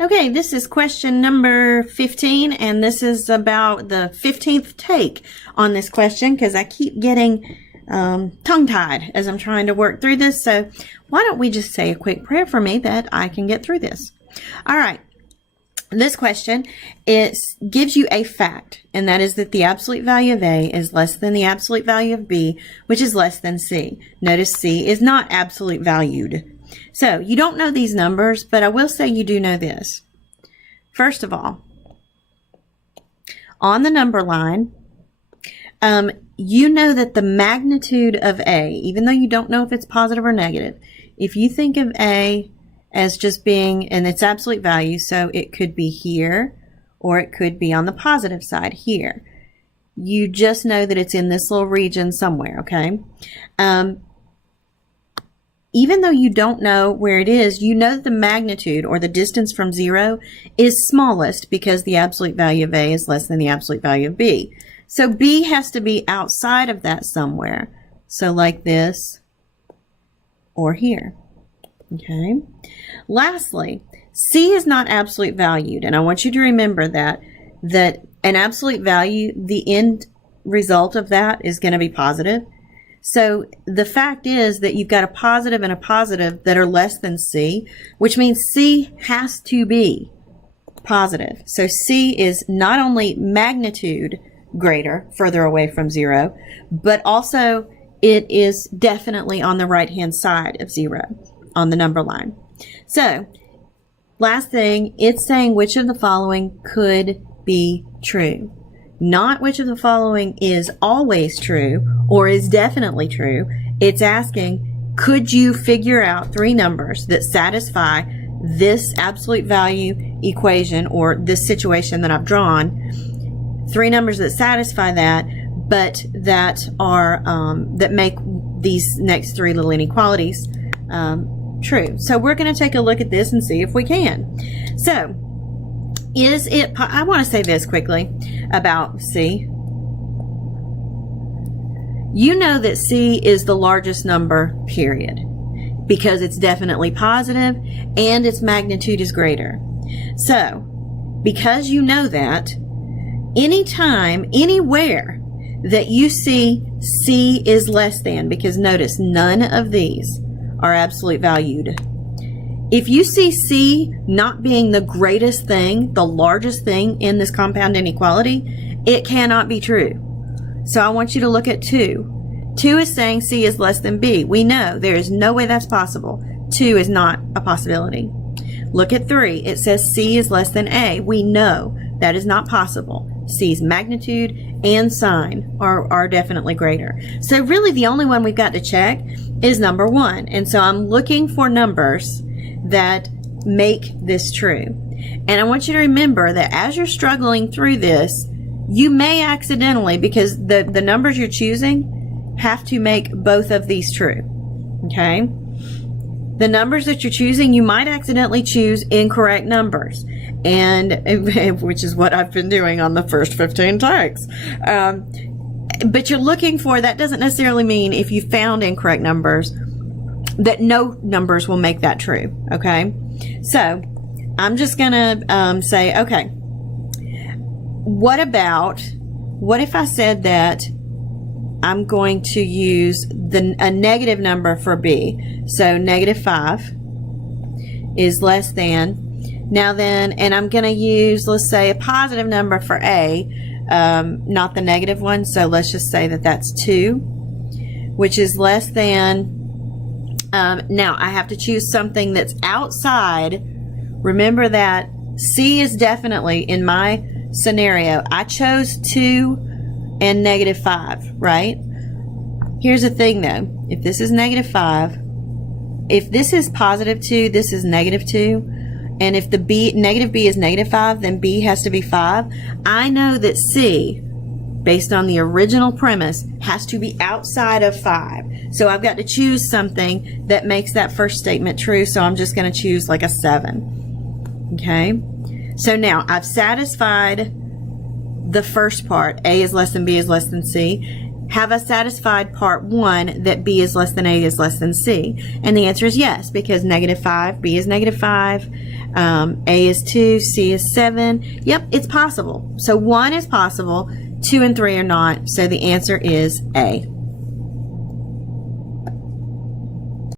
Okay, this is question number 15, and this is about the 15th take on this question because I keep getting tongue-tied as I'm trying to work through this. So why don't we just say a quick prayer for me that I can get through this. All right. This question, it gives you a fact, and that is that the absolute value of A is less than the absolute value of B, which is less than C. Notice C is not absolute valued. So you don't know these numbers, but I will say you do know this. First of all, on the number line, you know that the magnitude of A, even though you don't know if it's positive or negative, if you think of A as just being in its absolute value, so it could be here or it could be on the positive side here. You just know that it's in this little region somewhere, okay? Even though you don't know where it is, you know that the magnitude or the distance from 0 is smallest because the absolute value of A is less than the absolute value of B. So B has to be outside of that somewhere. So like this or here. Okay. Lastly, C is not absolute valued, and I want you to remember that an absolute value, the end result of that is going to be positive. So the fact is that you've got a positive and a positive that are less than C, which means C has to be positive. So C is not only magnitude greater, further away from 0, but also it is definitely on the right-hand side of 0 on the number line. So, last thing, it's saying which of the following could be true. Not which of the following is always true or is definitely true. It's asking, could you figure out 3 numbers that satisfy this absolute value equation or this situation that I've drawn? 3 numbers that satisfy that, but that are that make these next 3 little inequalities true. So we're going to take a look at this and see if we can. So, I want to say this quickly about C. You know that C is the largest number, period, because it's definitely positive and its magnitude is greater. So, because you know that, anytime, anywhere that you see C is less than, because notice none of these are absolute valued. If you see C not being the greatest thing, the largest thing in this compound inequality, it cannot be true. So I want you to look at 2. 2 is saying C is less than B. We know there is no way that's possible. 2 is not a possibility. Look at 3. It says C is less than A. We know that is not possible. C's magnitude and sign are definitely greater. So really the only one we've got to check is number 1. And so I'm looking for numbers that make this true. And I want you to remember that as you're struggling through this, you may accidentally, because the numbers you're choosing have to make both of these true. Okay? The numbers that you're choosing, you might accidentally choose incorrect numbers, and which is what I've been doing on the first 15 takes. But you're looking for, that doesn't necessarily mean if you found incorrect numbers that no numbers will make that true. Okay, so I'm just gonna say, okay, what if I said that I'm going to use a negative number for B. So negative 5 is less than. Now then, and I'm going to use, let's say, a positive number for A, not the negative one. So let's just say that that's 2, which is less than. Now I have to choose something that's outside. Remember that C is definitely, in my scenario, I chose 2 and negative 5, right? Here's the thing though. If this is negative 5, if this is positive 2, this is negative 2, and if the negative B is negative 5, then B has to be 5. I know that C, based on the original premise, has to be outside of 5. So I've got to choose something that makes that first statement true, so I'm just going to choose like a 7. Okay? So now I've satisfied the first part, A is less than B is less than C. have us satisfied part 1 that B is less than A is less than C? And the answer is yes, because -5, B is -5, A is 2, C is 7. Yep, it's possible. So 1 is possible, 2 and 3 are not. So the answer is A.